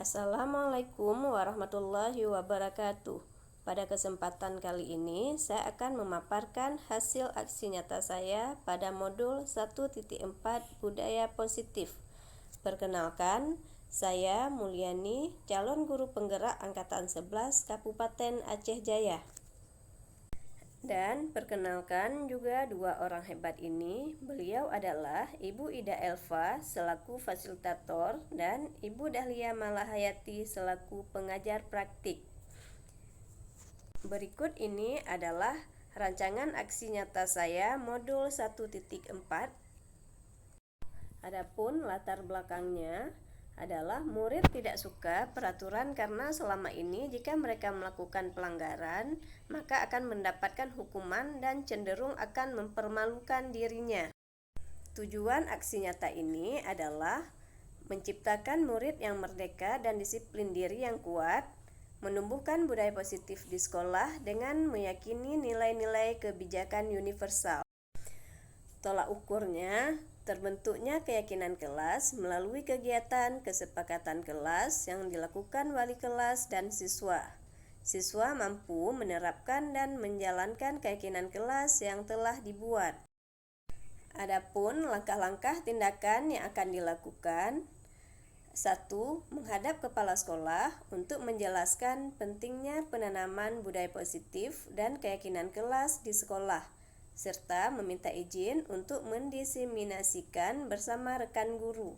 Assalamualaikum warahmatullahi wabarakatuh. Pada kesempatan kali ini, saya akan memaparkan hasil aksi nyata saya pada modul 1.4 Budaya Positif. Perkenalkan, saya Mulyani, calon guru penggerak Angkatan 11 Kabupaten Aceh Jaya. Dan perkenalkan juga dua orang hebat ini. Beliau adalah Ibu Ida Elva selaku fasilitator dan Ibu Dahlia Malahayati selaku pengajar praktik. Berikut ini adalah rancangan aksi nyata saya modul 1.4. Adapun latar belakangnya adalah murid tidak suka peraturan karena selama ini jika mereka melakukan pelanggaran, maka akan mendapatkan hukuman dan cenderung akan mempermalukan dirinya. Tujuan aksi nyata ini adalah menciptakan murid yang merdeka dan disiplin diri yang kuat, menumbuhkan budaya positif di sekolah dengan meyakini nilai-nilai kebijakan universal. Tolak ukurnya terbentuknya keyakinan kelas melalui kegiatan kesepakatan kelas yang dilakukan wali kelas dan siswa. Siswa mampu menerapkan dan menjalankan keyakinan kelas yang telah dibuat. Adapun langkah-langkah tindakan yang akan dilakukan: 1. Menghadap kepala sekolah untuk menjelaskan pentingnya penanaman budaya positif dan keyakinan kelas di sekolah, serta meminta izin untuk mendiseminasikan bersama rekan guru.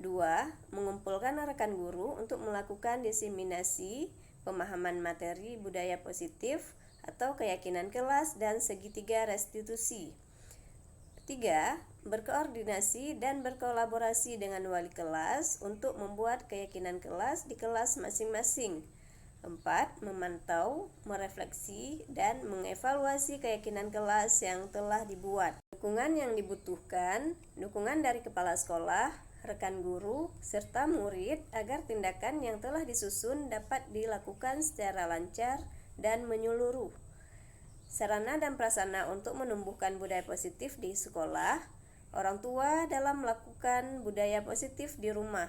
2. Mengumpulkan rekan guru untuk melakukan diseminasi pemahaman materi budaya positif atau keyakinan kelas dan segitiga restitusi. 3. Berkoordinasi dan berkolaborasi dengan wali kelas untuk membuat keyakinan kelas di kelas masing-masing. 4. Memantau, merefleksi, dan mengevaluasi keyakinan kelas yang telah dibuat. Dukungan yang dibutuhkan: dukungan dari kepala sekolah, rekan guru, serta murid agar tindakan yang telah disusun dapat dilakukan secara lancar dan menyeluruh. Sarana dan prasarana untuk menumbuhkan budaya positif di sekolah. Orang tua dalam melakukan budaya positif di rumah.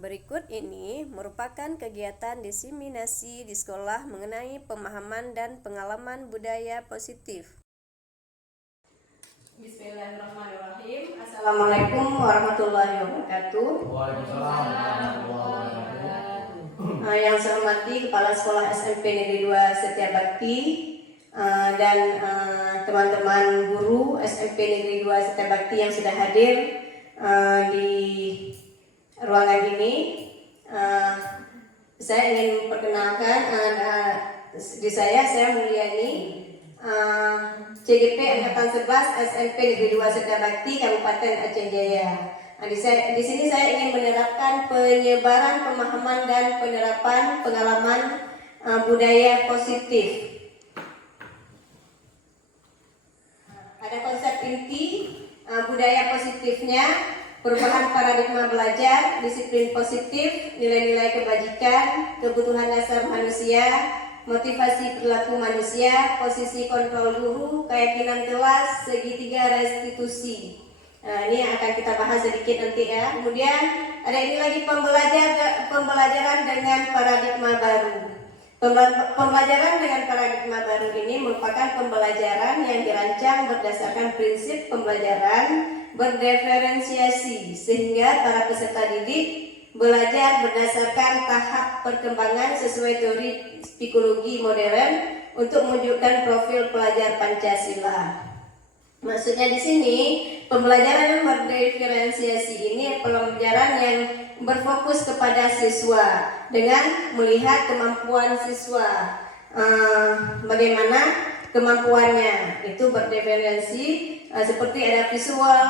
Berikut ini merupakan kegiatan diseminasi di sekolah mengenai pemahaman dan pengalaman budaya positif. Bismillahirrahmanirrahim. Assalamualaikum warahmatullahi wabarakatuh. Yang saya hormati Kepala Sekolah SMP Negeri 2 Setiabakti dan teman-teman guru SMP Negeri 2 Setiabakti yang sudah hadir di ruangan ini. Saya ingin memperkenalkan saya Mulyani, CGP Angkatan 11 SMP Negeri 2 Setiabakti Kabupaten Aceh Jaya. Di sini saya ingin menerapkan penyebaran pemahaman dan penerapan pengalaman budaya positif. Ada konsep inti budaya positifnya: perubahan paradigma belajar, disiplin positif, nilai-nilai kebajikan, kebutuhan dasar manusia, motivasi perilaku manusia, posisi kontrol guru, keyakinan kelas, segitiga restitusi. Ini yang akan kita bahas sedikit nanti ya. Kemudian ada ini lagi pembelajaran dengan paradigma baru. Pembelajaran dengan paradigma baru ini merupakan pembelajaran yang dirancang berdasarkan prinsip pembelajaran berdiferensiasi, sehingga para peserta didik belajar berdasarkan tahap perkembangan sesuai teori psikologi modern untuk mewujudkan profil pelajar Pancasila. Maksudnya di sini pembelajaran berdiferensiasi ini pembelajaran yang berfokus kepada siswa dengan melihat kemampuan siswa, bagaimana kemampuannya itu berdiferensi, seperti ada visual,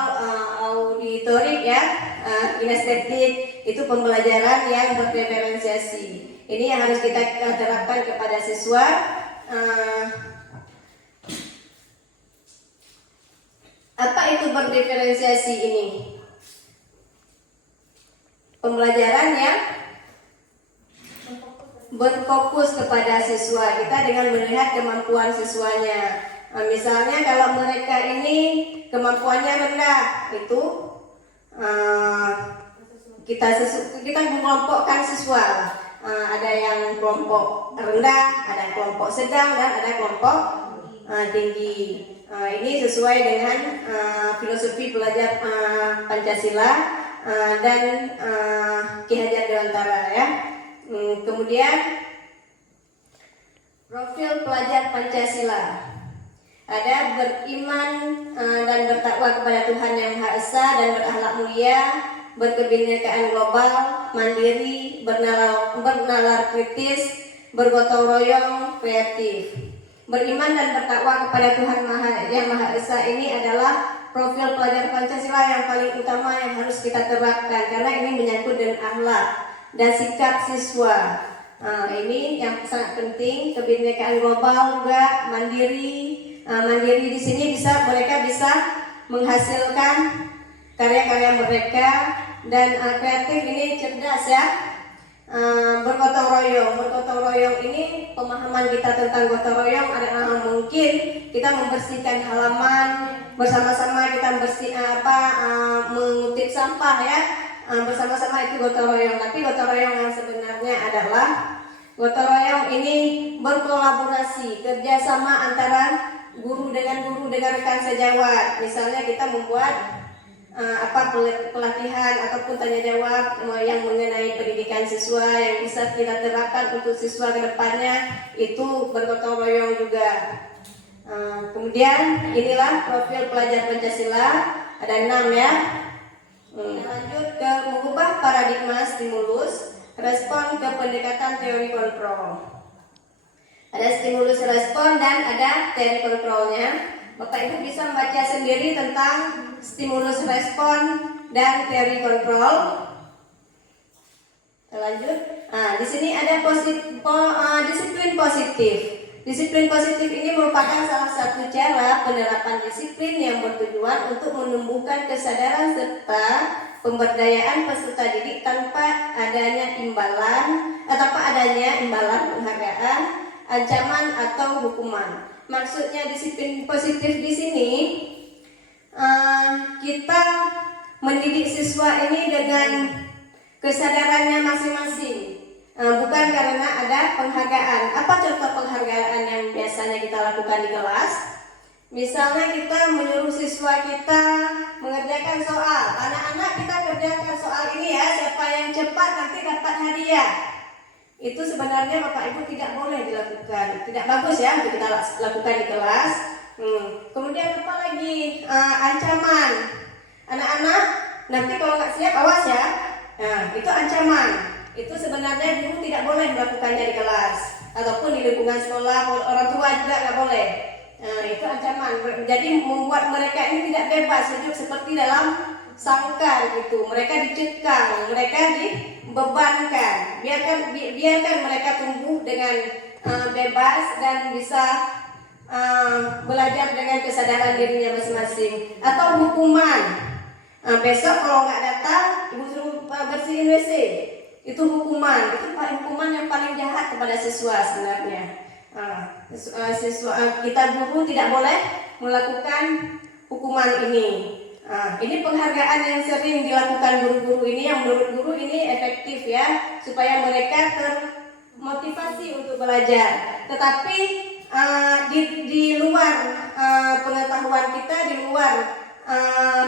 auditorik ya, kinestetik, itu pembelajaran yang berdiferensiasi. Ini yang harus kita terapkan kepada siswa. Apa itu berdiferensiasi ini? Pembelajaran yang berfokus kepada siswa, kita dengan melihat kemampuan siswanya. Misalnya kalau mereka ini kemampuannya rendah, itu kita mengelompokkan siswa. Ada yang kelompok rendah, ada kelompok sedang, dan ada kelompok tinggi. Ini sesuai dengan filosofi belajar Pancasila dan Ki Hajar Dewantara ya. Kemudian profil pelajar Pancasila. Ada beriman dan bertakwa kepada Tuhan Yang Maha Esa dan berakhlak mulia, berkebinekaan global, mandiri, bernalar kritis, bergotong royong, kreatif. Beriman dan bertakwa kepada Tuhan Yang Maha Esa ini adalah profil pelajar Pancasila yang paling utama yang harus kita terapkan, karena ini menyangkut dengan akhlak dan sikap siswa. Ini yang sangat penting. Kebinekaan global juga, mandiri. Mandiri di sini mereka bisa menghasilkan karya-karya mereka, dan kreatif ini cerdas ya. Bergotong royong ini pemahaman kita tentang gotong royong adalah mungkin kita membersihkan halaman bersama-sama, kita mengutip sampah ya, bersama-sama, itu gotong royong. Tapi gotong royong yang sebenarnya adalah gotong royong ini berkolaborasi, kerjasama antara guru dengan rekan sejawat. Misalnya kita membuat pelatihan ataupun tanya jawab yang mengenai pendidikan siswa yang bisa kita terapkan untuk siswa ke depannya, itu bergotong royong juga. Kemudian inilah profil pelajar Pancasila, ada 6 ya. Lanjut ke mengubah paradigma stimulus, respon ke pendekatan teori kontrol. Ada stimulus respon dan ada teori kontrolnya. Bapak Ibu bisa membaca sendiri tentang stimulus respon dan teori kontrol. Lanjut. Di sini ada disiplin positif. Disiplin positif ini merupakan salah satu cara penerapan disiplin yang bertujuan untuk menumbuhkan kesadaran serta pemberdayaan peserta didik tanpa adanya imbalan penghargaan, ancaman atau hukuman. Maksudnya disiplin positif di sini, kita mendidik siswa ini dengan kesadarannya masing-masing, bukan karena ada penghargaan. Apa contoh penghargaan yang biasanya kita lakukan di kelas? Misalnya kita menyuruh siswa kita mengerjakan soal. Anak-anak, kita kerjakan soal ini ya, siapa yang cepat nanti dapat hadiah. Itu sebenarnya Bapak Ibu tidak boleh dilakukan, tidak bagus ya untuk kita lakukan di kelas. Kemudian apa lagi? Ancaman. Anak-anak, nanti kalau nggak siap awas ya. Itu ancaman. Itu sebenarnya guru tidak boleh melakukannya di kelas ataupun di lingkungan sekolah, orang tua juga nggak boleh. Itu ancaman. Jadi membuat mereka ini tidak bebas hidup seperti dalam sangkar gitu. Mereka dicekang, mereka dibebankan. Biarkan mereka tumbuh dengan bebas dan bisa belajar dengan kesadaran dirinya masing-masing. Atau hukuman. Besok kalau nggak datang, ibu suruh bersihin WC. Itu hukuman. Itu hukuman yang paling jahat kepada siswa sebenarnya. Kita guru tidak boleh melakukan hukuman ini. Ini penghargaan yang sering dilakukan guru-guru ini, yang menurut guru ini efektif ya, supaya mereka termotivasi untuk belajar. Tetapi di luar pengetahuan kita, di luar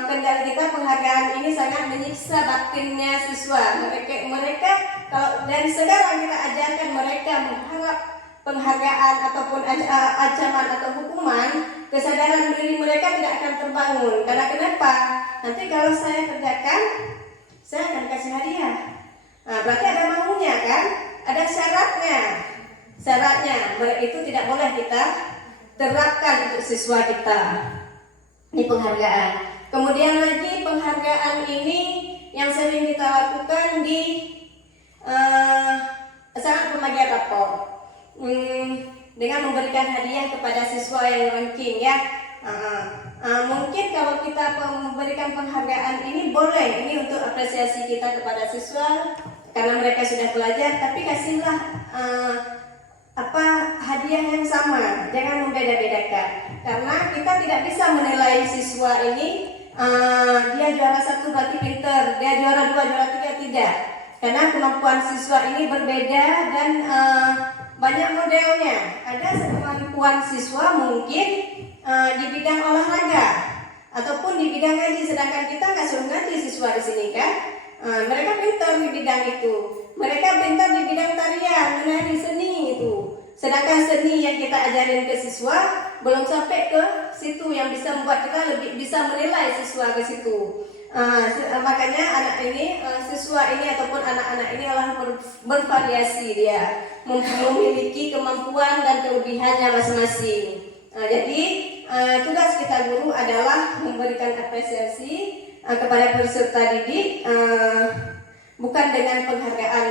kendali kita, penghargaan ini sangat menyiksa batinnya siswa. Mereka kalau dari sekarang kita ajarkan mereka mengharap penghargaan ataupun ancaman atau hukuman, kesadaran diri mereka tidak akan terbangun. Karena kenapa? Nanti kalau saya kerjakan, saya akan kasih hadiah. Berarti ada maunya kan? Ada syaratnya. Itu tidak boleh kita terapkan untuk siswa kita. Ini penghargaan. Kemudian lagi penghargaan ini yang sering kita lakukan di saat pembagian rapor. Dengan memberikan hadiah kepada siswa yang ranking ya. Mungkin kalau kita memberikan penghargaan ini boleh, ini untuk apresiasi kita kepada siswa karena mereka sudah belajar, tapi kasihlah hadiah yang sama, jangan membeda-bedakan, karena kita tidak bisa menilai siswa ini dia juara 1 berarti pinter, dia juara 2, juara 3 tidak. Karena kemampuan siswa ini berbeda dan banyak modelnya. Ada kemampuan siswa mungkin di bidang olahraga ataupun di bidang ngaji, sedangkan kita nggak suruh ngaji siswa di sini kan. Mereka pintar di bidang itu, mereka pintar di bidang tarian, menari, seni itu. Sedangkan seni yang kita ajarin ke siswa belum sampai ke situ yang bisa membuat kita lebih bisa menilai siswa ke situ. Makanya anak ini, siswa ini ataupun anak-anak ini adalah bervariasi, dia memiliki kemampuan dan kelebihannya masing-masing. Jadi tugas kita guru adalah memberikan apresiasi kepada peserta didik, bukan dengan penghargaan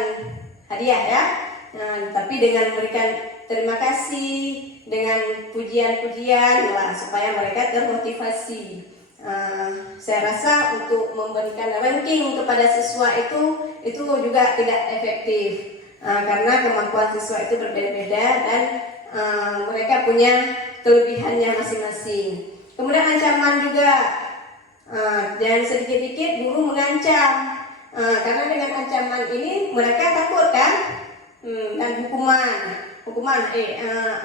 hadiah ya, tapi dengan memberikan terima kasih, dengan pujian-pujian lah, supaya mereka termotivasi. Saya rasa untuk memberikan ranking kepada siswa itu juga tidak efektif, karena kemampuan siswa itu berbeda-beda dan mereka punya kelebihannya masing-masing. Kemudian ancaman juga, dan sedikit-sedikit guru mengancam, karena dengan ancaman ini mereka takut kan, dan hukuman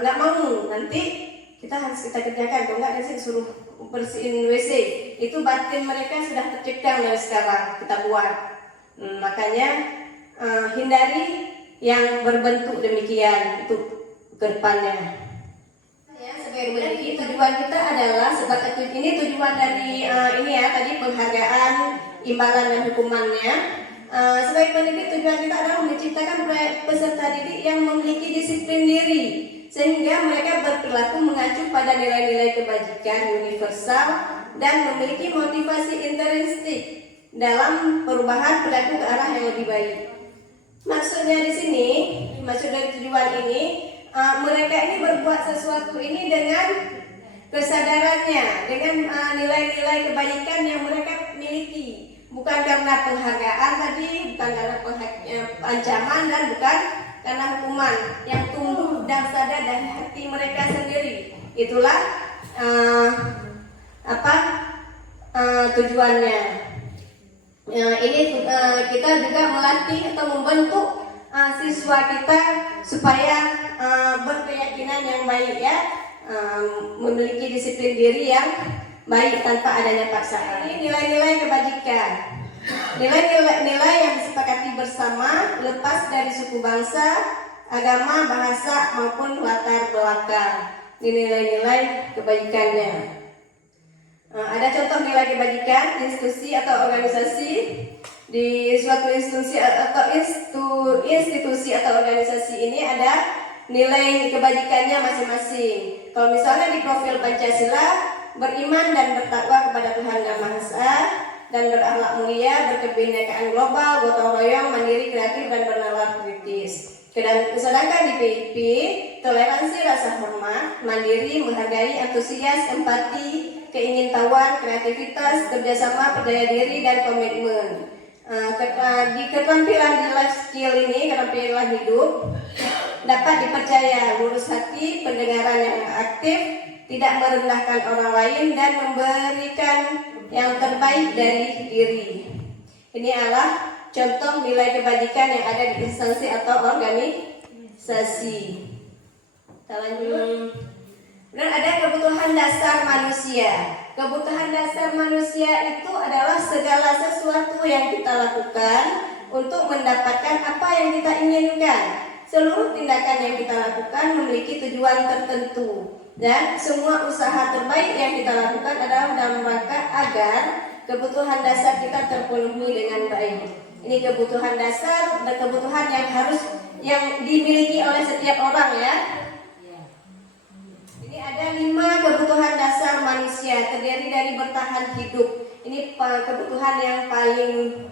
nggak mau, nanti kita harus kita kerjakan, kalau nggak nanti suruh bersihin WC. Itu batin mereka sudah tercekam dari sekarang kita buat. Makanya hindari yang berbentuk demikian itu ke depannya. Ya, sebagai tujuan kita adalah Sobat Etude ini, tujuan dari ini ya tadi penghargaan, imbalan dan hukumannya. Sebagai pendidik, tujuan kita adalah menciptakan peserta didik yang memiliki disiplin diri, sehingga mereka berperilaku mengacu pada nilai-nilai kebajikan universal dan memiliki motivasi intrinsik dalam perubahan perilaku ke arah yang lebih baik. Maksudnya di sini, maksud dari tujuan ini, mereka ini berbuat sesuatu ini dengan kesadarannya, dengan nilai-nilai kebaikan yang mereka miliki. Bukan karena penghargaan tadi, bukan karena ancaman, dan bukan karena hukuman yang tumbuh dan sadar dari hati mereka sendiri. Itulah tujuannya. Ini kita juga melatih atau membentuk siswa kita supaya berkeyakinan yang baik ya, memiliki disiplin diri yang baik tanpa adanya paksaan. Ini nilai-nilai kebajikan, nilai-nilai yang disepakati bersama lepas dari suku bangsa, agama, bahasa maupun latar belakang. Ini nilai-nilai kebajikannya. Ada contoh nilai kebajikan institusi atau organisasi. Di suatu institusi atau organisasi ini ada nilai kebajikannya masing-masing. Kalau misalnya di profil Pancasila, beriman dan bertakwa kepada Tuhan Yang Maha Esa, dan berakhlak mulia, berkebinekaan global, gotong royong, mandiri, kreatif, dan bernalar kritis. Sedangkan di PIP, toleransi, rasa hormat, mandiri, menghargai, antusias, empati, keingintahuan, kreativitas, kerjasama, percaya diri, dan komitmen. Di keterampilan di life skill ini, keterampilan hidup, dapat dipercaya, lurus hati, pendengaran yang aktif, tidak merendahkan orang lain, dan memberikan yang terbaik dari diri. Ini adalah contoh nilai kebajikan yang ada di instansi atau organisasi. Kita lanjut. Dan ada kebutuhan dasar manusia. Kebutuhan dasar manusia itu adalah segala sesuatu yang kita lakukan untuk mendapatkan apa yang kita inginkan. Seluruh tindakan yang kita lakukan memiliki tujuan tertentu, dan semua usaha terbaik yang kita lakukan adalah dalam rangka agar kebutuhan dasar kita terpenuhi dengan baik. Ini kebutuhan dasar dan kebutuhan yang dimiliki oleh setiap orang ya. Ini ada 5 kebutuhan dasar manusia, terdiri dari bertahan hidup. Ini kebutuhan yang paling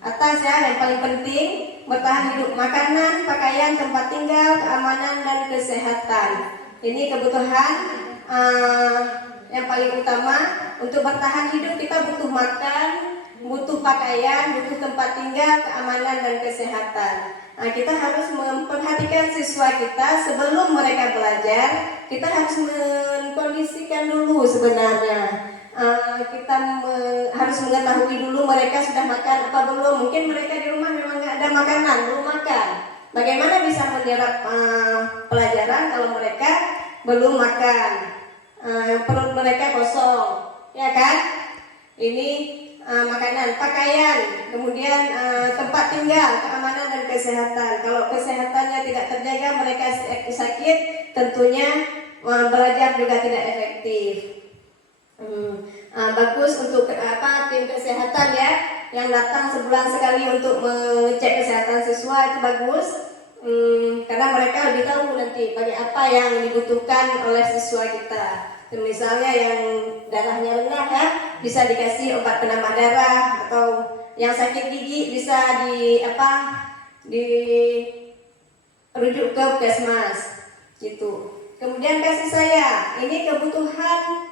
atas ya, yang paling penting. Bertahan hidup, makanan, pakaian, tempat tinggal, keamanan, dan kesehatan. Ini kebutuhan yang paling utama. Untuk bertahan hidup kita butuh makan, butuh pakaian, butuh tempat tinggal, keamanan, dan kesehatan. Kita harus memperhatikan siswa kita sebelum mereka belajar. Kita harus mengkondisikan dulu sebenarnya. Kita harus mengetahui dulu mereka sudah makan apa belum. Mungkin mereka di rumah memang nggak ada makanan, belum makan. Bagaimana bisa menyerap pelajaran kalau mereka belum makan? Perut mereka kosong, ya kan? Ini makanan, pakaian, kemudian tempat tinggal, keamanan dan kesehatan. Kalau kesehatannya tidak terjaga, mereka sakit, tentunya belajar juga tidak efektif. Bagus untuk tim kesehatan ya, yang datang sebulan sekali untuk mengecek kesehatan siswa, itu bagus. Karena mereka lebih tahu nanti bagi apa yang dibutuhkan oleh siswa kita. Misalnya yang darahnya rendah ya, bisa dikasih obat penambah darah, atau yang sakit gigi bisa dirujuk ke puskesmas gitu. Kemudian kasih sayang, ini kebutuhan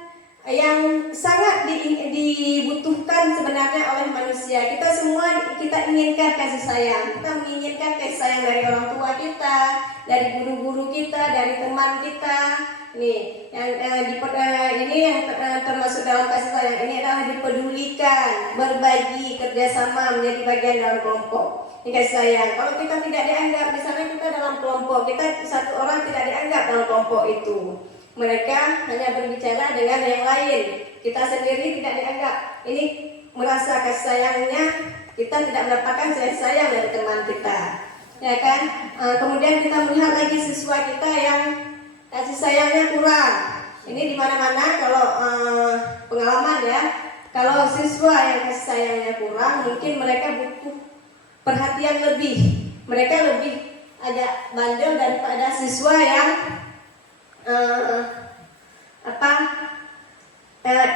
yang sangat dibutuhkan sebenarnya oleh manusia. Kita semua inginkan kasih sayang. Kita menginginkan kasih sayang dari orang tua kita, dari guru-guru kita, dari teman kita. Nih, ini yang termasuk dalam kasih sayang ini adalah dipedulikan, berbagi, kerjasama, menjadi bagian dalam kelompok. Ini kasih sayang. Kalau kita tidak dianggap, misalnya kita dalam kelompok, kita satu orang tidak dianggap dalam kelompok itu. Mereka hanya berbicara dengan yang lain. Kita sendiri tidak dianggap. Ini merasa kasih sayangnya, kita tidak mendapatkan kasih sayang dari teman kita, ya kan? Kemudian kita melihat lagi siswa kita yang kasih sayangnya kurang. Ini di mana-mana kalau pengalaman ya. Kalau siswa yang kasih sayangnya kurang, mungkin mereka butuh perhatian lebih. Mereka lebih agak bandel daripada siswa yang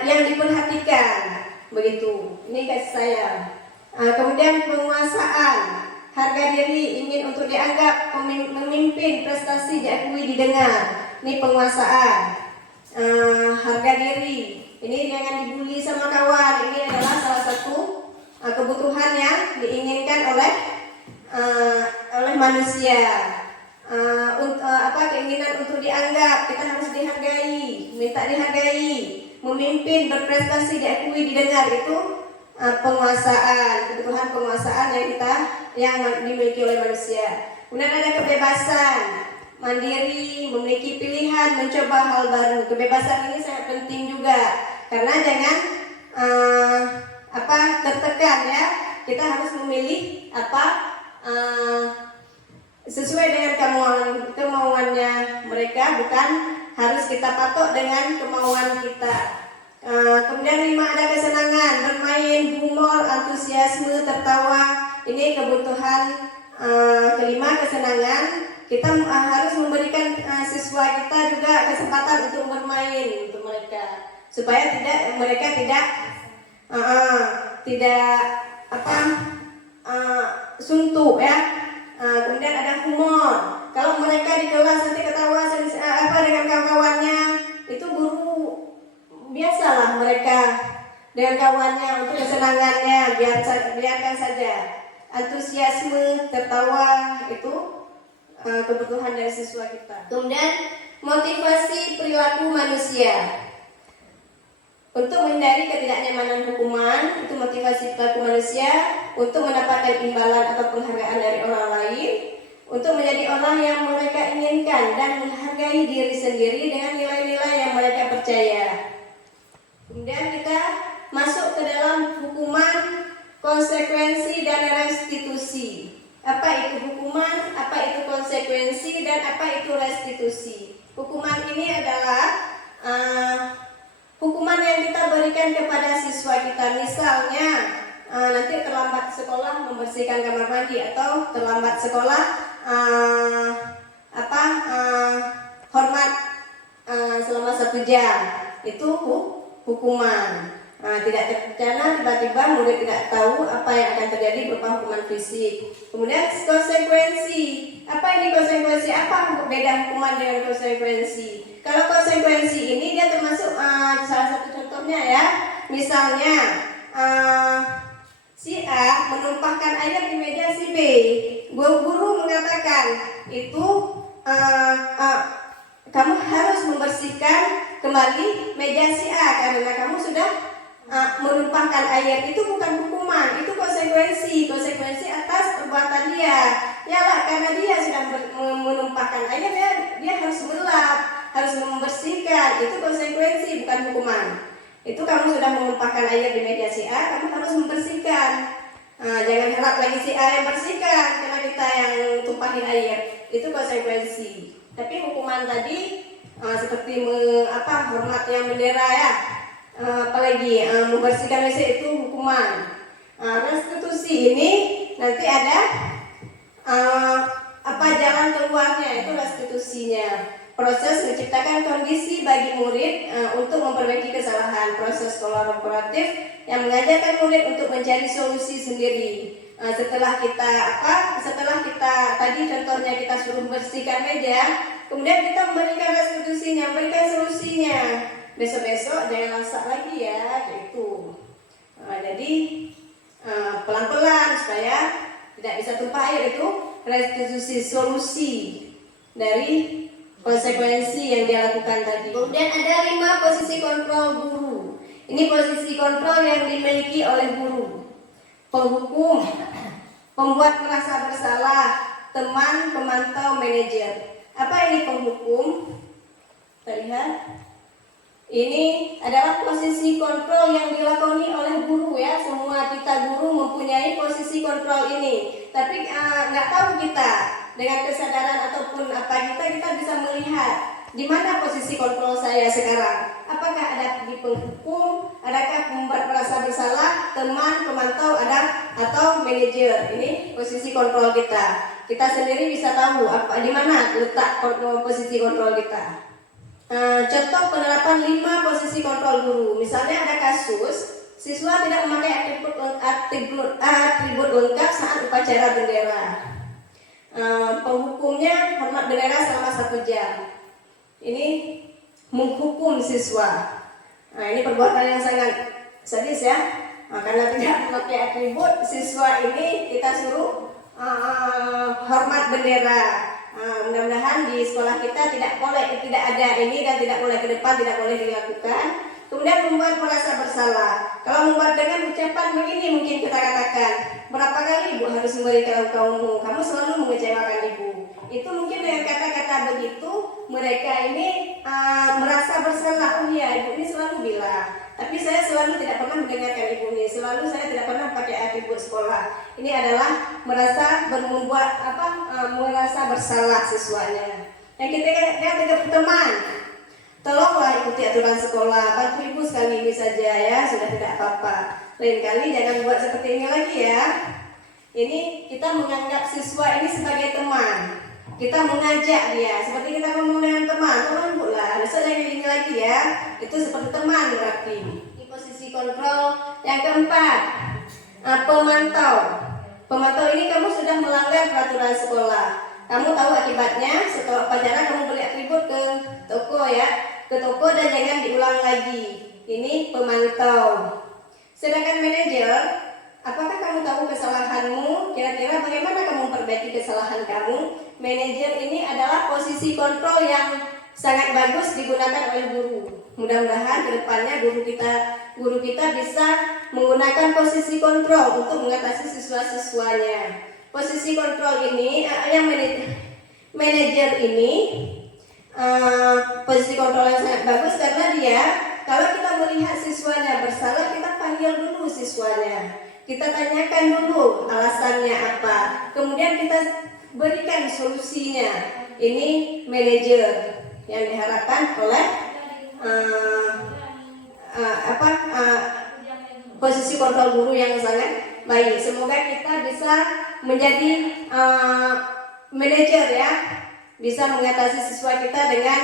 yang diperhatikan, begitu. Ini kasih sayang. Kemudian penguasaan, harga diri, ingin untuk dianggap memimpin, prestasi diakui, didengar. Ini penguasaan. Harga diri, ini jangan dibully sama kawan. Ini adalah salah satu kebutuhan yang diinginkan oleh manusia. Keinginan untuk dianggap, kita harus dihargai, minta dihargai, memimpin, berprestasi, diakui, didengar, itu penguasaan, kebutuhan penguasaan yang dimiliki oleh manusia. Kemudian ada kebebasan, mandiri, memiliki pilihan, mencoba hal baru. Kebebasan ini sangat penting juga, karena jangan tertekan ya. Kita harus memilih sesuai dengan kemauannya mereka, bukan harus kita patok dengan kemauan kita. Kemudian 5 ada kesenangan, bermain, humor, antusiasme, tertawa. Ini kebutuhan kelima, kesenangan. Kita harus memberikan siswa kita juga kesempatan untuk bermain untuk mereka, supaya mereka tidak suntuk ya. Kemudian ada humor. Kalau mereka di kelas nanti ketawa dengan kawan-kawannya, itu guru biasalah mereka dengan kawannya untuk kesenangannya, biarkan saja. Antusiasme, tertawa, itu kebutuhan dari siswa kita. Kemudian motivasi perilaku manusia. Untuk menghindari ketidaknyamanan hukuman, itu motivasi perilaku manusia, untuk mendapatkan imbalan atau penghargaan dari orang lain, untuk menjadi orang yang mereka inginkan dan menghargai diri sendiri dengan nilai-nilai yang mereka percaya. Kemudian kita masuk ke dalam hukuman, konsekuensi, dan restitusi. Apa itu hukuman, apa itu konsekuensi, dan apa itu restitusi? Hukuman ini adalah hukuman yang kita berikan kepada siswa kita. Misalnya nanti terlambat sekolah membersihkan kamar mandi, atau terlambat sekolah hormat selama 1 jam. Itu hukuman. Tidak terrencana, tiba-tiba murid tidak tahu apa yang akan terjadi berupa hukuman fisik. Kemudian konsekuensi. Apa ini konsekuensi? Apa beda hukuman dengan konsekuensi? Kalau konsekuensi ini dia termasuk salah satu contohnya ya. Misalnya si A menumpahkan air di meja si B. guru mengatakan itu kamu harus membersihkan kembali meja si A karena kamu sudah menumpahkan air. Itu bukan hukuman, itu konsekuensi atas perbuatan dia. Yalah, karena dia sudah menumpahkan air, dia harus melap, harus membersihkan. Itu konsekuensi, bukan hukuman. Itu kamu sudah menumpahkan air di meja si A, kamu harus membersihkan. Jangan harap lagi si A yang bersihkan karena kita yang tumpahin air. Itu konsekuensi. Tapi hukuman tadi seperti hormat yang bendera ya, apalagi membersihkan WC itu hukuman. Restitusi ini nanti ada jalan keluarnya, itu restitusinya. Proses menciptakan kondisi bagi murid untuk memperbaiki kesalahan. Proses kolaboratif yang mengajarkan murid untuk mencari solusi sendiri. Setelah kita tadi contohnya kita suruh bersihkan meja, kemudian kita memberikan restitusinya, memberikan solusinya. Besok-besok jangan masak lagi ya, gitu. Jadi pelan-pelan supaya tidak bisa tumpah air, itu restitusi solusi dari konsekuensi yang dia lakukan tadi. Kemudian ada 5 posisi kontrol guru. Ini posisi kontrol yang dimiliki oleh guru: penghukum, pembuat merasa bersalah, teman, pemantau, manajer. Apa ini penghukum? Terlihat? Ini adalah posisi kontrol yang dilakoni oleh guru ya. Semua kita guru mempunyai posisi kontrol ini. Tapi nggak tahu kita dengan kesadaran ataupun kita bisa melihat di mana posisi kontrol saya sekarang. Apakah ada di penghukum, adakah pembuat merasa bersalah, teman, pemantau, atau manajer. Ini posisi kontrol kita. Kita sendiri bisa tahu di mana letak posisi kontrol kita. Contoh penerapan 5 posisi kontrol guru. Misalnya ada kasus siswa tidak memakai atribut lengkap saat upacara bendera. Penghukumnya hormat bendera selama 1 jam. Ini menghukum siswa. Ini perbuatan yang sangat sadis ya. Karena tidak memakai atribut, siswa ini kita suruh hormat bendera. Mudah-mudahan di sekolah kita tidak ada ini dan tidak boleh ke depan, tidak boleh dilakukan. Kemudian membuat merasa bersalah. Kalau membuat dengan ucapan begini, mungkin kita katakan, berapa kali ibu harus memberikan kamu selalu mengecewakan ibu. Itu mungkin dengan kata-kata begitu mereka ini merasa bersalah. Oh iya, ibu ini selalu bilang, tapi saya selalu tidak pernah mendengarkan ibu ini. Selalu saya tidak pernah pakai atribut sekolah. Ini adalah merasa bersalah siswanya. Yang ketiga, teman. Tolonglah ikuti aturan sekolah, bantu ibu sekali ini saja ya, sudah tidak apa-apa. Lain kali jangan buat seperti ini lagi ya. Ini kita menganggap siswa ini sebagai teman. Kita mengajak dia, seperti kita ngomong dengan teman, bu lah, besok jangan ini lagi ya. Itu seperti teman berarti. Ini posisi kontrol. Yang keempat, pemantau. Pemantau ini kamu sudah melanggar peraturan sekolah. Kamu tahu akibatnya, setelah upacara kamu beli atribut ke toko ya, ke toko dan jangan diulang lagi. Ini pemantau. Sedangkan manajer, apakah kamu tahu kesalahanmu? Kira-kira bagaimana kamu memperbaiki kesalahan kamu? Manajer ini adalah posisi kontrol yang sangat bagus digunakan oleh guru. Mudah-mudahan kedepannya guru kita bisa menggunakan posisi kontrol untuk mengatasi siswa-siswanya. Posisi kontrol ini, yang manajer ini posisi kontrol yang sangat bagus karena dia, kalau kita melihat siswanya bersalah, kita panggil dulu siswanya, kita tanyakan dulu alasannya apa, kemudian kita berikan solusinya. Ini manajer yang diharapkan oleh posisi kontrol guru yang sangat baik. Semoga kita bisa menjadi manajer ya, bisa mengatasi siswa kita dengan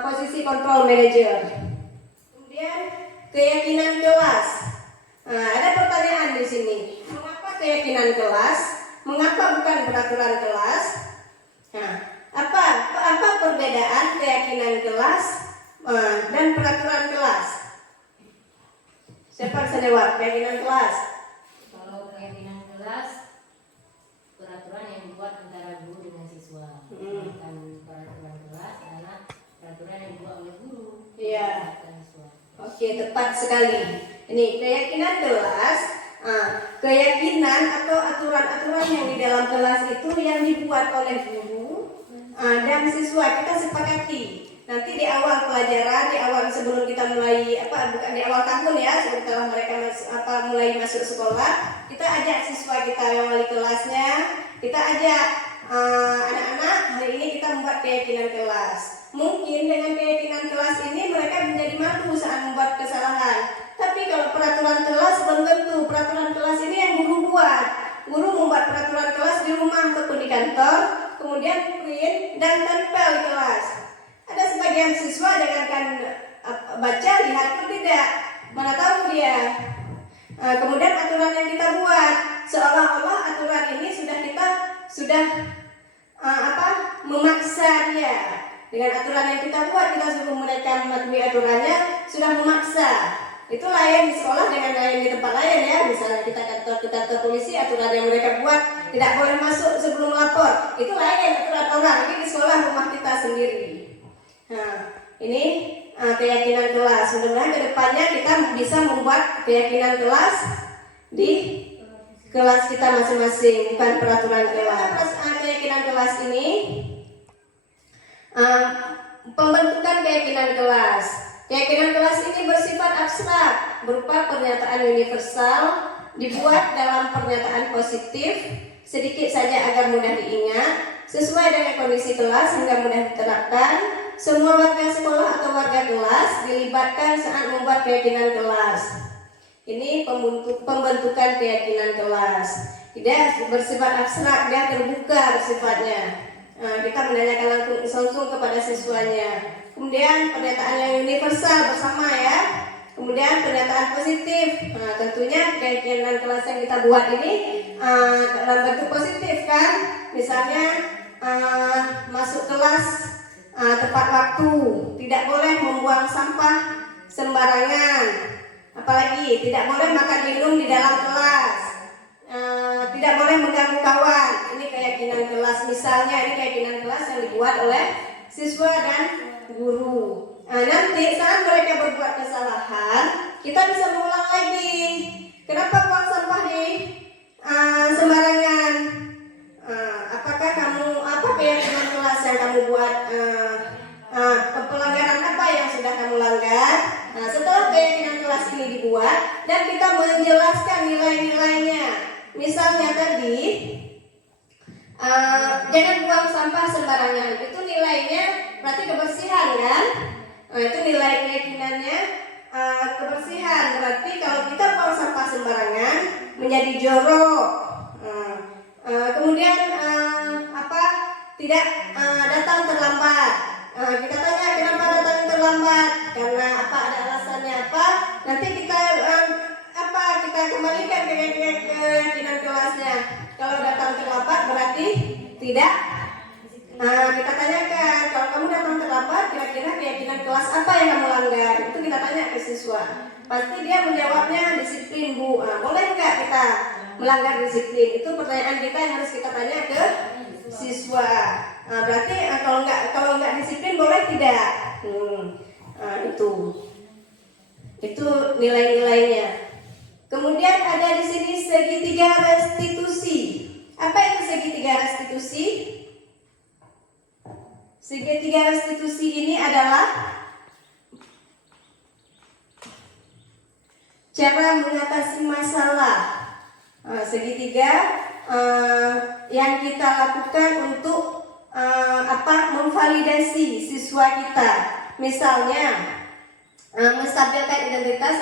posisi kontrol manajer. Kemudian keyakinan kelas. Ada pertanyaan di sini. Mengapa keyakinan kelas? Mengapa bukan peraturan kelas? Apa perbedaan keyakinan kelas dan peraturan kelas? Siapa bisa jawab keyakinan kelas? Kalau keyakinan kelas, peraturan yang Oke, tepat sekali. Ini keyakinan kelas. Keyakinan atau aturan-aturan yang di dalam kelas itu yang dibuat oleh guru dan siswa, kita sepakati. Nanti di awal pelajaran, di awal sebelum kita mulai bukan di awal tahun ya, setelah mereka mulai masuk sekolah, kita ajak siswa kita yang wali kelasnya, kita ajak anak-anak, hari ini kita membuat keyakinan kelas. Mungkin dengan keyakinan kelas ini mereka menjadi malu saat membuat kesalahan. Tapi kalau peraturan kelas belum tentu. Peraturan kelas ini yang guru buat. Guru membuat peraturan kelas di rumah ataupun di kantor, kemudian print dan tempel di kelas. Ada sebagian siswa jangankan baca, lihat pun tidak, mana tahu dia. Kemudian aturan yang kita buat, seolah-olah aturan ini sudah memaksa dia. Dengan aturan yang kita buat, kita suruh mereka mematuhi aturannya, sudah memaksa. Itu lain di sekolah dengan lain di tempat lain ya. Misalnya kita kantor polisi, aturan yang mereka buat tidak boleh masuk sebelum lapor. Itu lain aturan orang. Ini di sekolah rumah kita sendiri. Nah, ini keyakinan kelas. Mudah-mudahan ke depannya kita bisa membuat keyakinan kelas di kelas kita masing-masing, bukan peraturan kelas. Keyakinan kelas ini pembentukan keyakinan kelas. Keyakinan kelas ini bersifat abstrak, berupa pernyataan universal, dibuat dalam pernyataan positif, sedikit saja agar mudah diingat, sesuai dengan kondisi kelas hingga mudah diterapkan. Semua warga sekolah atau warga kelas dilibatkan saat membuat keyakinan kelas. Ini pembentukan keyakinan kelas. Tidak bersifat abstrak, dia terbuka bersifatnya. Kita menanyakan langsung kepada siswanya. Kemudian pernyataan yang universal bersama ya. Kemudian pernyataan positif. Tentunya keyakinan kelas yang kita buat ini dalam bentuk positif kan. Misalnya masuk kelas tepat waktu, tidak boleh membuang sampah sembarangan. Apalagi tidak boleh makan minum di dalam kelas. Tidak boleh mengganggu kawan. Ini keyakinan kelas. Misalnya ini keyakinan kelas yang dibuat oleh siswa dan guru. Nanti saat mereka berbuat kesalahan, kita bisa mengulang lagi. Kenapa buang sampah di sembarangan? Apakah apa keyakinan kelas yang kamu buat? Pelanggaran apa yang sudah kamu langgar? Setelah keyakinan kelas ini dibuat dan kita menjelaskan nilai-nilainya. Misalnya tadi jangan buang sampah sembarangan. Itu nilainya berarti kebersihan kan? Itu nilai keyakinannya kebersihan. Berarti kalau kita buang sampah sembarangan menjadi jorok. Kemudian tidak datang terlambat. Kita tanya kenapa datang terlambat? Karena ada alasannya apa? Nanti kita kembalikan ke keyakinan kelasnya. Kalau datang terlambat berarti tidak. Kita tanyakan, kalau kamu datang terlambat, kira-kira keyakinan kelas apa yang kamu langgar? Itu kita tanya ke siswa. Pasti dia menjawabnya disiplin bu. Boleh nggak kita melanggar disiplin? Itu pertanyaan kita yang harus kita tanya ke siswa. Berarti kalau nggak disiplin boleh tidak? Itu nilai-nilainya. Kemudian ada di sini segitiga restitusi. Apa itu segitiga restitusi? Segitiga restitusi ini adalah cara mengatasi masalah. Segitiga yang kita lakukan untuk memvalidasi siswa kita. Misalnya menstabilkan identitas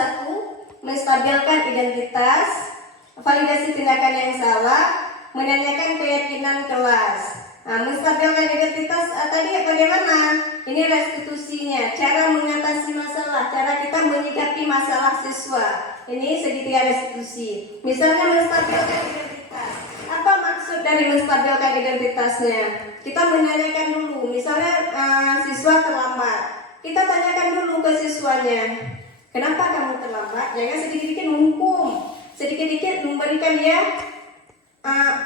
menstabilkan identitas, validasi tindakan yang salah, menanyakan keyakinan kelas. Menstabilkan identitas tadi bagaimana? Ini restitusinya, cara mengatasi masalah, cara kita menyikapi masalah siswa. Ini segitiga restitusi. Misalnya menstabilkan identitas. Apa maksud dari menstabilkan identitasnya? Kita menanyakan dulu, misalnya siswa terlambat. Kita tanyakan dulu ke siswanya, kenapa kamu terlambat? Jangan sedikit-sedikit menghukum, sedikit-sedikit memberikan dia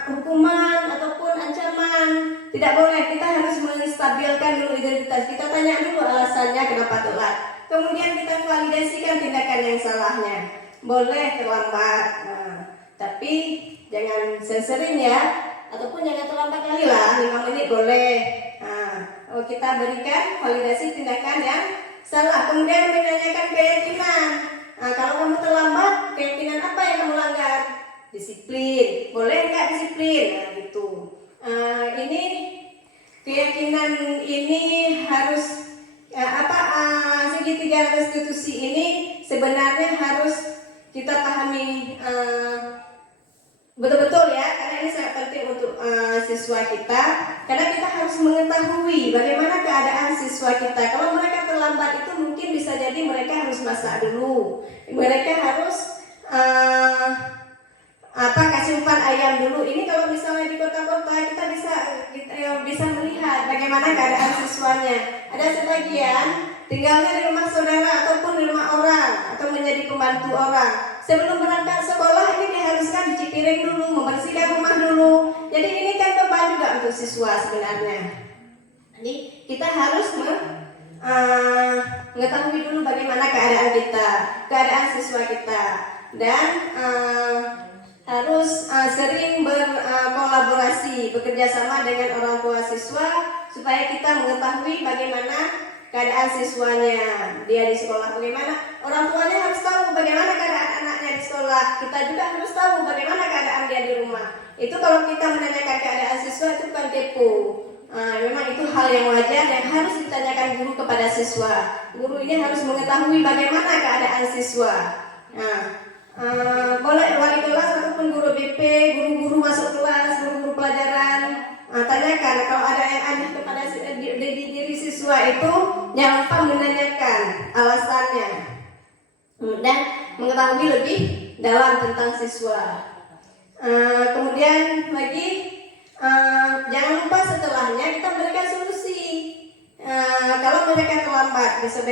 hukuman ataupun ancaman. Tidak boleh, kita harus menstabilkan dulu identitas. Kita tanya dulu alasannya kenapa telat. kemudian kita validasikan tindakan yang salahnya. Boleh terlambat, tapi jangan sering ya, ataupun jangan terlambat kali lah, 5 menit boleh. Kita berikan validasi tindakan yang salah. Kemudian menanyakan keyakinan. Kalau kamu terlambat, keyakinan apa yang kamu langgar? Disiplin, boleh nggak disiplin? Gitu. Ini keyakinan ini harus segitiga restitusi ini sebenarnya harus kita pahami betul-betul ya, karena ini sangat penting untuk siswa kita, karena kita harus mengetahui bagaimana keadaan siswa kita. Kalau mereka terlambat itu mungkin bisa jadi mereka harus masak dulu, mereka harus kasih umpan ayam dulu. Ini kalau misalnya di kota-kota kita bisa melihat bagaimana keadaan siswanya. Ada sebagian tinggalnya di rumah saudara ataupun di rumah orang atau menjadi pembantu orang. Sebelum berangkat sekolah ini diharuskan cuci piring dulu, membersihkan rumah dulu. Jadi ini kan beban juga untuk siswa sebenarnya. Jadi kita harus mengetahui dulu bagaimana keadaan kita, keadaan siswa kita, dan harus sering berkolaborasi, bekerja sama dengan orang tua siswa supaya kita mengetahui bagaimana keadaan siswanya, dia di sekolah bagaimana, orang tuanya harus tahu bagaimana keadaan anaknya di sekolah, kita juga harus tahu bagaimana keadaan dia di rumah. Itu kalau kita menanyakan keadaan siswa itu bukan kepo. Memang itu hal yang wajar yang harus ditanyakan guru kepada siswa. Guru ini harus mengetahui bagaimana keadaan siswa. Boleh wali kelas ataupun guru BP, guru-guru masuk kelas, guru-guru pelajaran, tanyakan kalau ada yang aneh kepada diri siswa itu, jangan lupa menanyakan alasannya dan mengetahui lebih dalam tentang siswa. Kemudian lagi jangan lupa setelahnya kita berikan solusi. Kalau mereka terlambat, besok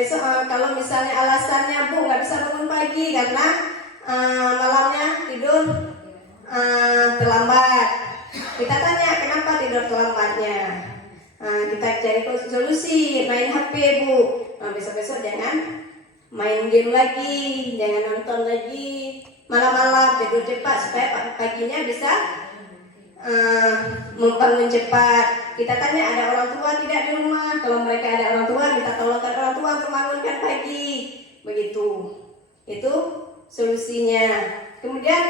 kalau misalnya alasannya Bu nggak bisa bangun pagi karena malamnya tidur terlambat, kita tanya kenapa tidur terlambatnya. Kita cari solusi, main HP Bu. Besok-besok jangan main game lagi, jangan nonton lagi malam-malam, tidur cepat supaya paginya bisa membangun cepat. Kita tanya ada orang tua tidak di rumah. Kalau mereka ada orang tua, minta tolong ke orang tua untuk bangunkan pagi. Begitu. Itu solusinya. Kemudian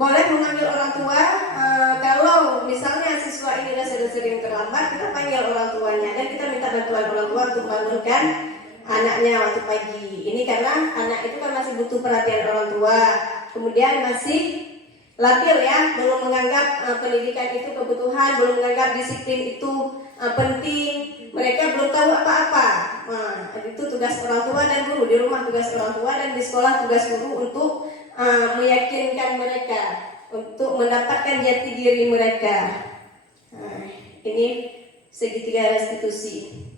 boleh memanggil orang tua. Kalau misalnya siswa ini sudah sering terlambat, kita panggil orang tuanya dan kita minta bantuan orang tua untuk bangunkan anaknya waktu pagi. Ini karena anak itu kan masih butuh perhatian orang tua, kemudian masih labil ya, belum menganggap pendidikan itu kebutuhan, belum menganggap disiplin itu penting. Mereka belum tahu apa-apa. Itu tugas orang tua dan guru. Di rumah tugas orang tua dan di sekolah tugas guru untuk meyakinkan mereka, untuk mendapatkan jati diri mereka. Ini segitiga restitusi.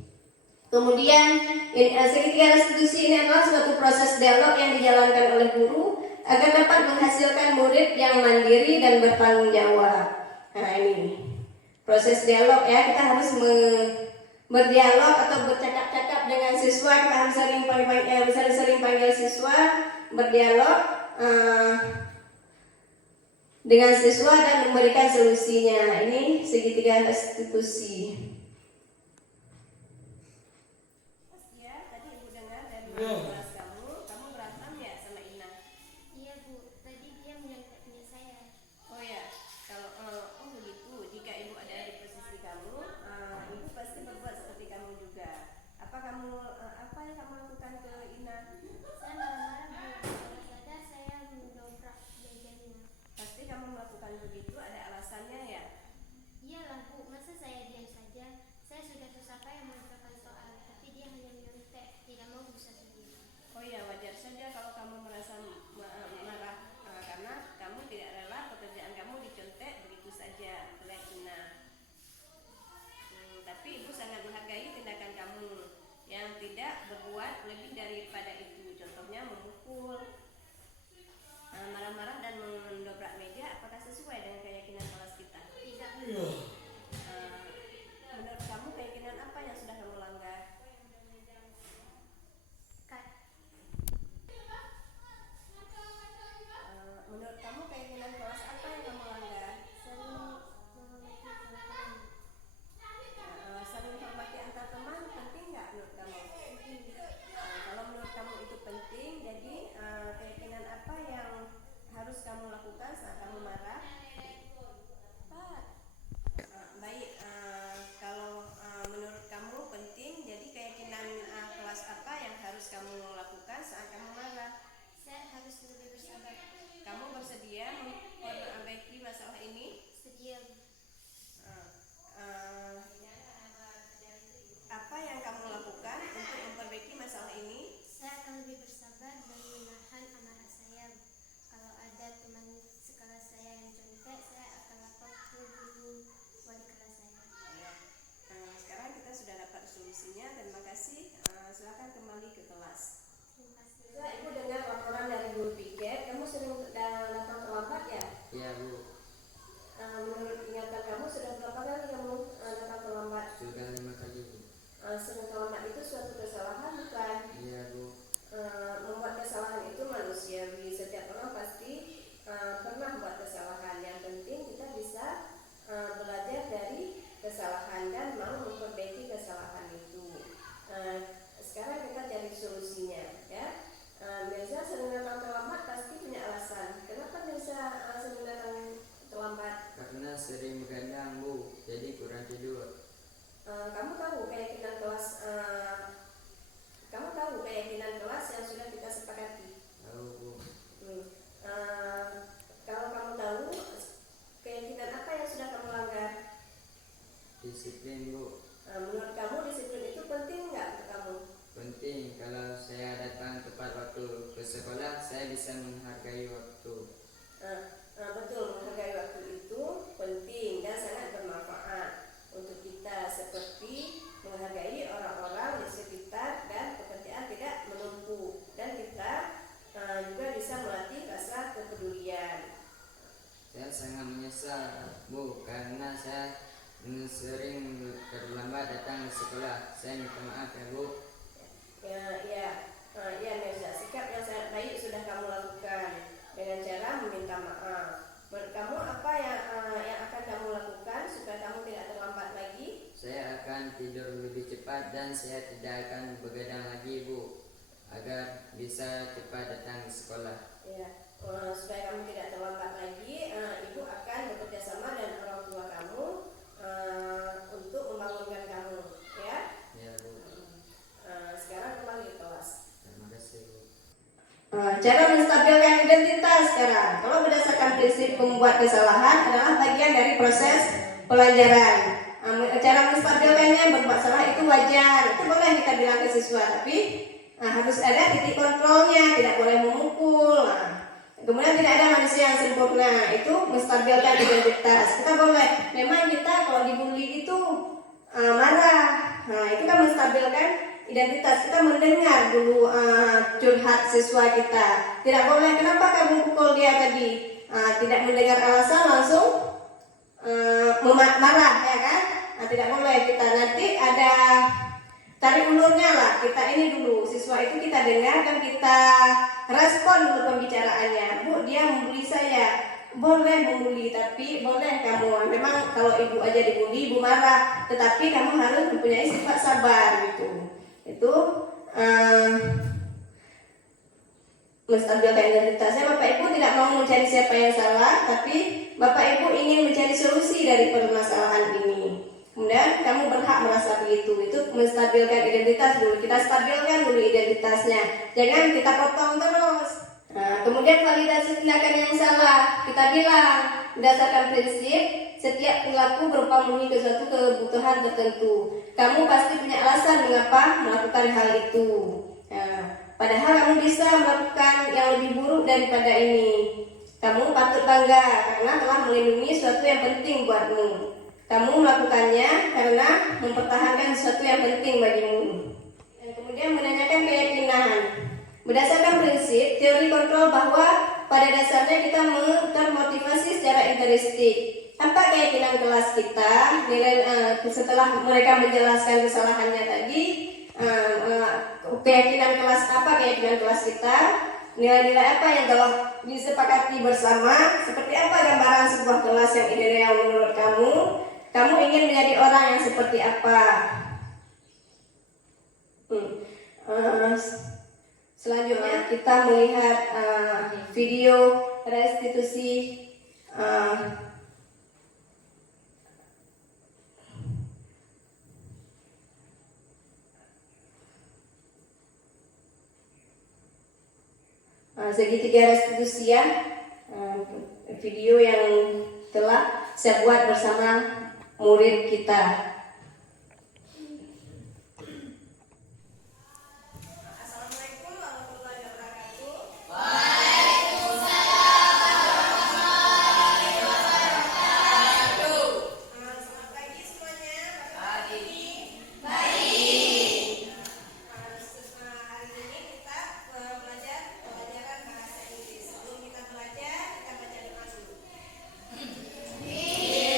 Kemudian segitiga restitusi ini adalah suatu proses dialog yang dijalankan oleh guru agar dapat menghasilkan murid yang mandiri dan bertanggung jawab. Ini proses dialog ya, kita harus berdialog atau bercakap-cakap dengan siswa. Kita harus sering panggil siswa, berdialog dengan siswa dan memberikan solusinya. Ini segitiga restitusi. Kelas kamu berantem ya sama Ina? Iya Bu, tadi dia menyangkutnya saya. Oh ya, kalau begitu. Jika ibu ada di posisi kamu, ibu pasti berbuat seperti kamu juga. Apa yang kamu lakukan ke Ina? Saya marah-marah Bu, kalau sadar saya mendobrak jajannya. Pasti kamu melakukan begitu ada alasannya ya? Iyalah Bu, masa saya diam saja? Saya sudah susah payah mengerjakan soal, tapi dia hanya menyontek, tidak mau berusaha sendiri. kamu marah? Baik, kalau menurut kamu penting, jadi keyakinan kelas apa yang harus kamu lakukan saat kamu marah? Saya harus lebih bersabar. Kamu bersedia memperbaiki masalah ini? Sedia. Apa yang kamu lakukan untuk memperbaiki masalah ini? Saya akan lebih bersabar dan menahan amarah saya. Kalau ada teman sekelas saya yang contek, saya akan lapor ke guru wali kelas saya. Ya. Sekarang kita sudah dapat solusinya. Terima kasih. Silakan kembali ke kelas. Terima kasih. Ibu dengar laporan dari guru piket. Kamu sering datang terlambat ya? Iya Bu, Menurut ingatan kamu sudah berapa kali kamu datang terlambat? sudah 5 kali Bu. Sering terlambat itu suatu kesalahan bukan? Iya Bu, Membuat kesalahan itu manusiawi. Setiap orang pasti pernah membuat kesalahan. Yang penting kita bisa belajar dari kesalahan dan mau memperbaiki kesalahan itu. Sekarang kita cari solusinya ya. Mirza sering datang terlambat pasti punya alasan. Kenapa Mirza sering datang terlambat? karena sering begadang Bu, jadi kurang tidur. Kamu tahu keyakinan kelas yang sudah kita sepakati. Tahu Bu, Kalau kamu tahu keyakinan apa yang sudah kamu langgar, disiplin Bu. menurut kamu disiplin itu penting nggak untuk kamu? Penting, kalau saya datang tepat waktu ke sekolah, saya bisa menghargai waktu. Betul, menghargai waktu itu penting dan sangat bermanfaat untuk kita, seperti menghargai orang-orang di sekitar dan pekerjaan tidak menumpuk, dan kita juga bisa melatih rasa kepedulian. Saya sangat menyesal Bu, karena saya sering terlambat datang ke sekolah. Saya minta maaf ya Bu. Ya Mirza, sikap yang sangat baik sudah kamu lakukan dengan cara meminta maaf. Menurut kamu apa yang akan kamu lakukan supaya kamu tidak terlambat lagi? Saya akan tidur lebih cepat dan saya tidak akan begadang lagi Bu, agar bisa cepat datang ke sekolah. Ya, supaya kamu tidak terlambat lagi, ibu akan bekerja sama dengan orang tua kamu untuk membangunkan kamu, ya. Ya Bu, Sekarang kembali ke kelas. terima kasih Bu. Cara menstabilkan identitas sekarang. Kalau berdasarkan prinsip pembuat kesalahan adalah bagian dari proses pelajaran. Cara menstabilkannya, berbuat salah itu wajar. Itu boleh kita bilang ke siswa, tapi harus ada titik kontrolnya, tidak boleh memukul. Kemudian tidak ada manusia yang sempurna. Itu menstabilkan identitas. Kita boleh, memang kita kalau dibully itu marah. Itu kan menstabilkan identitas. Kita mendengar dulu curhat siswa kita. Tidak boleh, kenapa kamu pukul dia tadi? Tidak mendengar alasan, langsung marah, ya kan? Tidak boleh. Kita nanti ada tarik ulurnya lah. Kita ini dulu, siswa itu kita dengar dan kita respon dulu pembicaraannya. Bu, dia membuli saya. Boleh membuli, tapi boleh kamu, memang kalau ibu aja dibully, ibu marah, tetapi kamu harus mempunyai sifat sabar gitu. Itu menstabilkan identitasnya. Bapak Ibu tidak mau mencari siapa yang salah, tapi Bapak Ibu ingin mencari solusi dari permasalahan ini. Kemudian kamu berhak merasa begitu. Itu menstabilkan identitas dulu. Kita stabilkan dulu identitasnya. Jangan kita potong terus. Kemudian validasi tindakan yang salah. Kita bilang berdasarkan prinsip setiap perilaku berupa memenuhi suatu kebutuhan tertentu. Kamu pasti punya alasan mengapa melakukan hal itu. Padahal kamu bisa melakukan yang lebih buruk daripada ini. Kamu patut bangga karena telah melindungi sesuatu yang penting buatmu. Kamu melakukannya karena mempertahankan sesuatu yang penting bagimu. Dan kemudian menanyakan keyakinan. Berdasarkan prinsip teori kontrol bahwa pada dasarnya kita termotivasi secara intrinsik. Apa keyakinan kelas kita? Setelah mereka menjelaskan kesalahannya tadi, keyakinan kelas apa? Keyakinan kelas kita, nilai-nilai apa yang telah disepakati bersama, seperti apa gambaran sebuah kelas yang ideal menurut kamu? Kamu ingin menjadi orang yang seperti apa? Selanjutnya kita melihat video restitusi segitiga restitusi ya, video yang telah saya buat bersama murid kita. Assalamualaikum warahmatullahi wabarakatuh. Selamat pagi semuanya. Pagi. Hari ini kita belajar pelajaran bahasa Inggris. Sebelum kita belajar, kita baca doa dulu. Bismillah.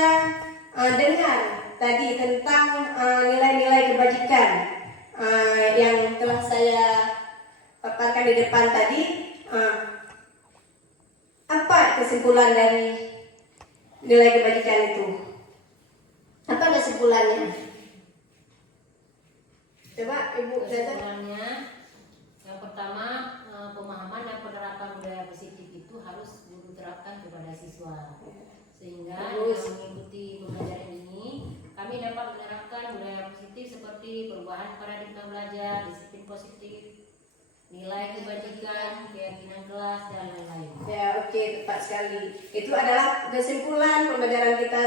kita dengar tadi tentang nilai-nilai kebajikan yang telah saya paparkan di depan tadi. Apa kesimpulan dari nilai kebajikan itu? Apa kesimpulannya? Coba Ibu Dada. Kesimpulannya, yang pertama, pemahaman dan penerapan budaya positif itu harus diterapkan kepada siswa, sehingga dengan mengikuti pembelajaran ini kami dapat menerapkan budaya positif seperti perubahan paradigma belajar, disiplin positif, nilai kebajikan, keyakinan kelas, dan lain-lain. Ya, oke, tepat sekali. Itu adalah kesimpulan pembelajaran kita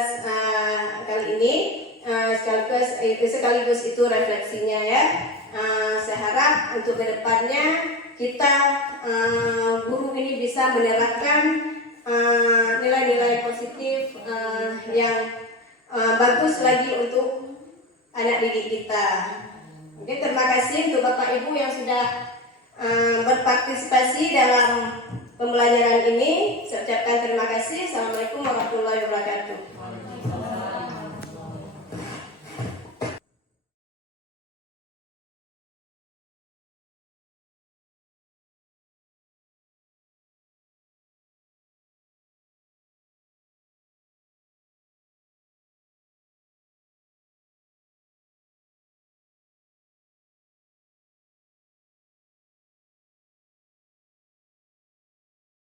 kali ini. Sekaligus itu refleksinya ya. Saya harap untuk kedepannya kita guru ini bisa menerapkan nilai-nilai positif yang bagus lagi untuk anak didik kita. Oke, terima kasih untuk Bapak Ibu yang sudah berpartisipasi dalam pembelajaran ini. Saya ucapkan terima kasih. Assalamualaikum warahmatullahi wabarakatuh.